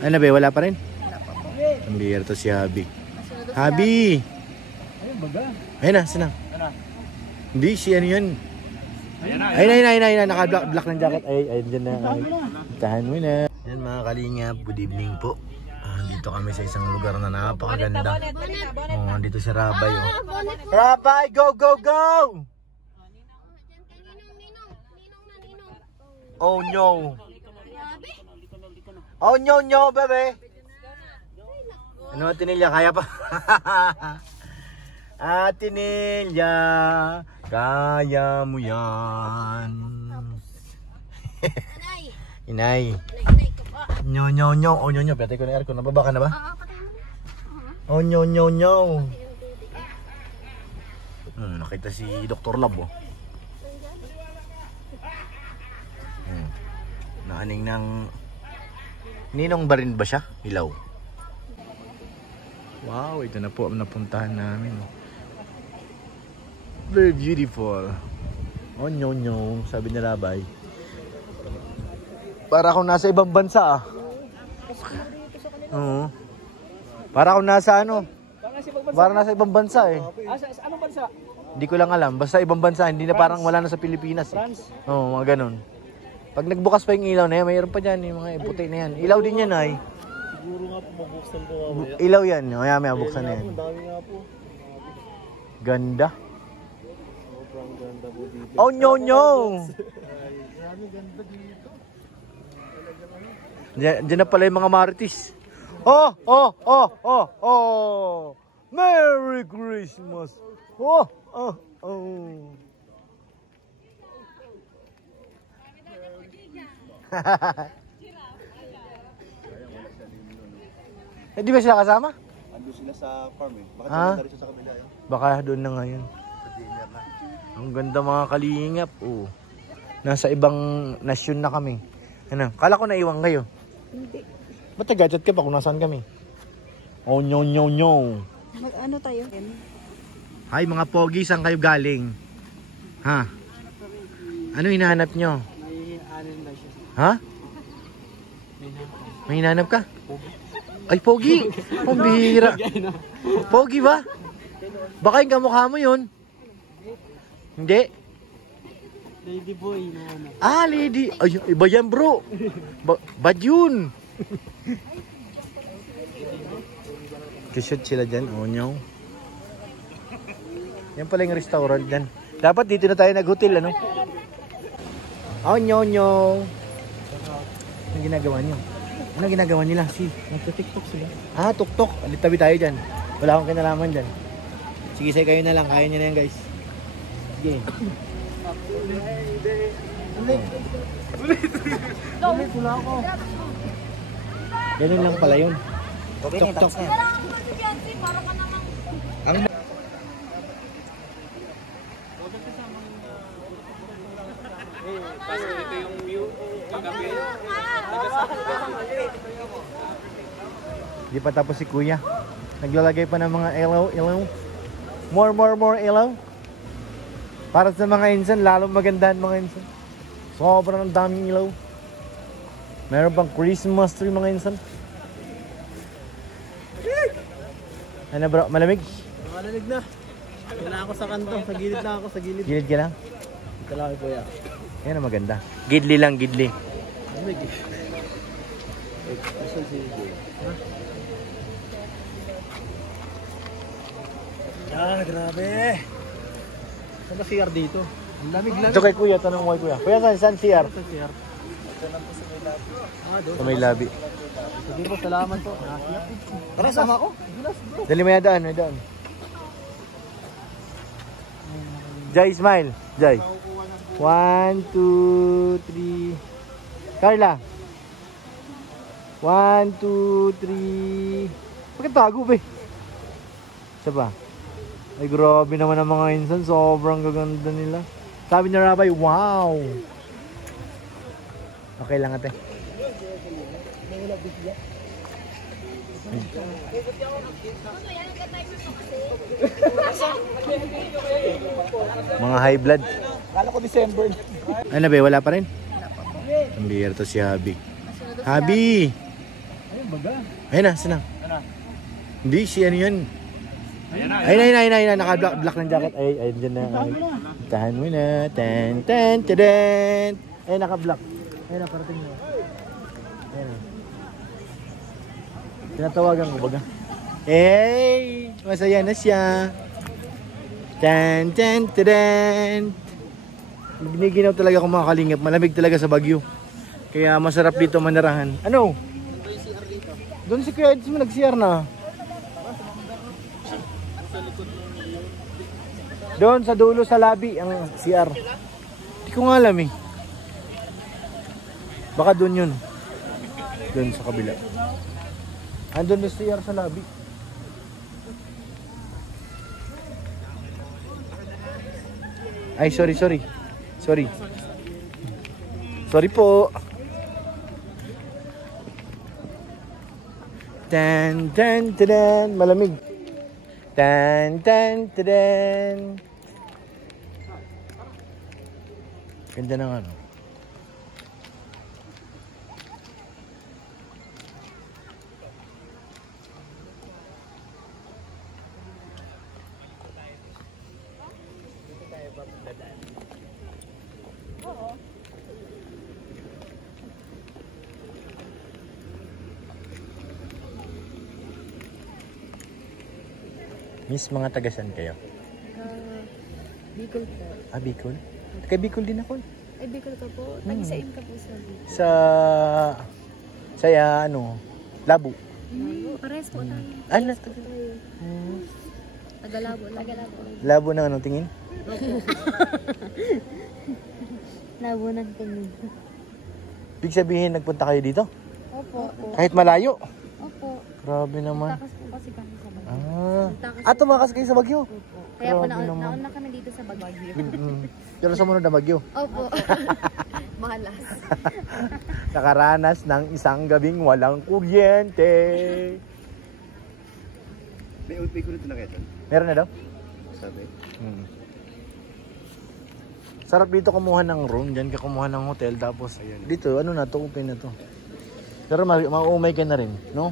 Ano ba, wala pa rin? Wala pa po. Ang bihira to si Habi. Habi! Ayun baga. Ayun na, sino? Ano? Hindi, si ano yun? Ayun na, naka-black ng jacket. Ayun dyan na. Tahan mo na. Yan mga kalingap, good evening po. Dito kami sa isang lugar na napakaganda. Dito si Rabay. Rabay, go, go, go! Oh no! Oh no, bebe! Ano, Tinilya, kaya pa? Tinilya, kaya mo yan. Inay. No. Oh, no. Patay ko na aircon. Nababa ka na ba? Oh, no. Nakita si Dr. Lab, oh. Naaning ng... Ninong ba rin ba siya? Ilaw. Wow, ito na po ang napuntahan namin. Very beautiful. Oh, no. Sabi ni Rabay. Para akong nasa ibang bansa, ah. Oo. Para akong nasa ano? Para nasa ibang bansa, eh. Sa anong bansa? Hindi ko lang alam. Basta ibang bansa. Hindi na parang wala na sa Pilipinas, eh. France? Oo, mga ganun. Pag nagbukas pa yung ilaw na yan, mayroon pa dyan, yung mga puti na yan. Ilaw din yan, ay. Siguro nga po mabuksan ko. Ilaw yan. May buksan na yan. Ang dami nga po. Ganda. Sobrang ganda po dito. Oh, no. Grabe ganda dito. Diyan na pala yung mga marites. Oh! Merry Christmas! Oh! Di ba sila kasama? Ando sila sa farm eh. Bakit Ah? sila sa kabila yun? Baka doon na ngayon. Sa dinner na. Ang ganda mga kalingap. Oh. Nasa ibang nasyon na kami. Ano? Kala ko naiwan kayo. Hindi. Ba't nag-gadget ka pa kung nasaan kami? Oh, no. Mag-ano tayo? Hi mga pogi, saan kayo galing? Ha? Ano hinahanap nyo? May anin na siya. Ha? May hinahanap ka? Ay, pogi! Ang bihira. Pogi ba? Baka yung kamukha mo yun? Hindi? Lady boy na ano. Ah, lady. Ay, iba yan bro. Bad yun. Kishoot sila dyan. Oh, no. Yan pala yung restaurant dyan. Dapat dito na tayo nag-hotel, ano? Oh, no. Anong ginagawa nyo? Anong ginagawa nila? Nagka-tiktok sila. Ah, tuktok. Alitabi tayo dyan. Wala akong kinalaman dyan. Sige, say kayo na lang. Kaya nyo na yan, guys. Sige. Ulit, wala ako. Ganun lang pala yun. Tok-tok. Ang... Ito yung view. Kagabi. Di pa tapos si kuya. Naglalagay pa ng mga ilaw. More ilaw. Para sa mga insan, lalong magandahan mga insan. Sobrang daming ilaw. Meron pang Christmas tree mga insan. Ano bro, malamig? Malamig na. Wala ako sa kanto. Sa gilid lang ako. Sa gilid. Gilid ka lang? Ito lang po yan. Yan ang maganda. Gidli lang, gidli. Malamig eh. Asan si Jay? Grabe. Saan ba CR dito? Ang lamig-lamig. Ito kay kuya, tanong mo kay kuya. Kuya, saan CR? Saan CR? Ito lang po sa may labi. Doon. Sa may labi. Sige po, salamat po. Tara, sama ko. Dali may daan, may daan. Jai, smile. Jai. 1, 2, 3. Carla. 1, 2, 3. Bakit tago ba eh? Isa ba? Ay grabe naman ang mga insan. Sobrang gaganda nila. Sabi ni Rabay, wow! Okay lang ate. Mga high blood. Kala ko December. Ano ba? Wala pa rin? Ang bihira to si Habi. Habi! baga. Ayun na, sino? Ano? Hindi, si ano yan. Ayan na. Ayun na, naka-black ng jacket. Ay, dyan na. Tahan mo na. Ten, ten, ten. Ay, naka-black. Ayun na, parating na. Ayun na. Tinatawagan ko baga. Hey! Masaya na siya. Ten, ten, ten. Giniginaw talaga kung mga kalingap. Malamig talaga sa Baguio. Kaya masarap dito manirahan. Ano? Doon si Kuya Eds mo nag-CR na. Doon sa dulo sa lobby ang CR. Hindi ko nga alam eh. Baka doon yun. Doon sa kabila. Andun yung CR sa lobby. Ay, sorry. Sorry po. Tan tan tan, malamig. Tan tan tan. Ganda ng ano. Miss, mga tagasan kayo? Bicol po. Ah, Bicol? Kay Bicol din ako. Ay, Bicol ka po? Tag-isain ka po sa Bicol. Sa ano, Labo. Pares po tayo. Ano? Tagalabo. Labo ng anong tingin? Labo ng tingin. Ibig sabihin, nagpunta kayo dito? Opo. Kahit malayo? Opo. Grabe naman. Takas po kasi kami sa Baguio. Tumakas kayo sa Baguio? Opo. Kaya po Grabe naman. nauna kami dito sa Baguio. Pero sumunod na Baguio. Opo. Malas. Nakaranas ng isang gabing walang kuryente. May ulpi ko nito na kayo. Meron na daw? Sabi. Sarap dito kumuha ng room. Diyan ka kumuha ng hotel. Tapos dito, ano na to, open na to. Pero maumay ka na rin, no?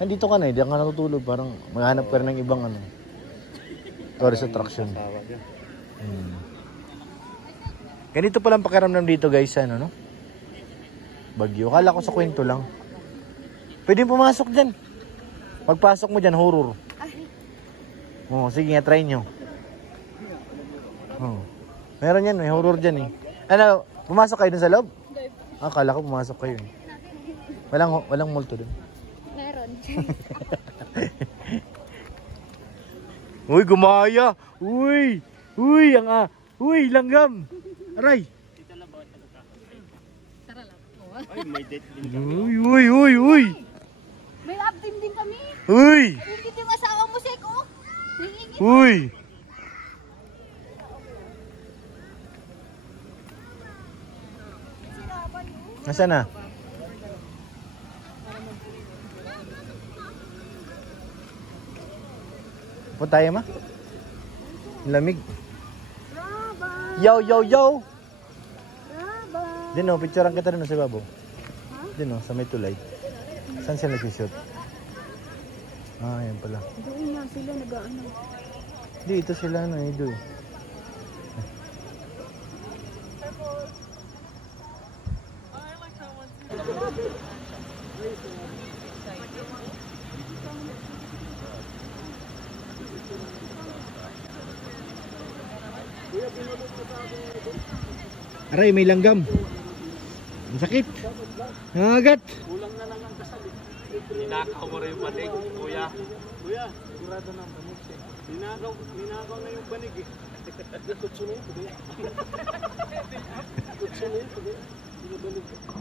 Nandito ka na, hindi ka natutulog. Parang maghanap ka rin ng ibang ano. Tourist attraction. Ganito palang pakiramdam dito guys, ano, no? Baguio. Kala ko sa kwento lang. Pwede pumasok dyan. Pagpasok mo dyan, horror. Sige nga, try nyo. Meron yan, may horror dyan eh. Ano, pumasok kayo dun sa loob? Kala ko pumasok kayo eh. Walang multo dun. Meron. Uy, gumaya! Uy, langgam! Aray! Ay, may date din. Uy! May love team din kami. Uy! Hindi yung asawa mo, Seko. Uy! Nasaan na? Punta tayo ma? Lamig. Yo! Dino, picturean kita dun sa babaw. Dino, sa may tulay. Saan sila nag-shoot? Yan pala. Doon nga sila nag-ano. Dito sila doon. Aray, may langgam. Masakit. Nangagat. Kulang na lang ang kasal. Ninakaw mo rin yung banig, kuya. Kuya, sigurado na ang banig siya. Ninakaw na yung banig eh. Kutso na yun, kuya. Kutso na yun, kuya. Binabanig ko.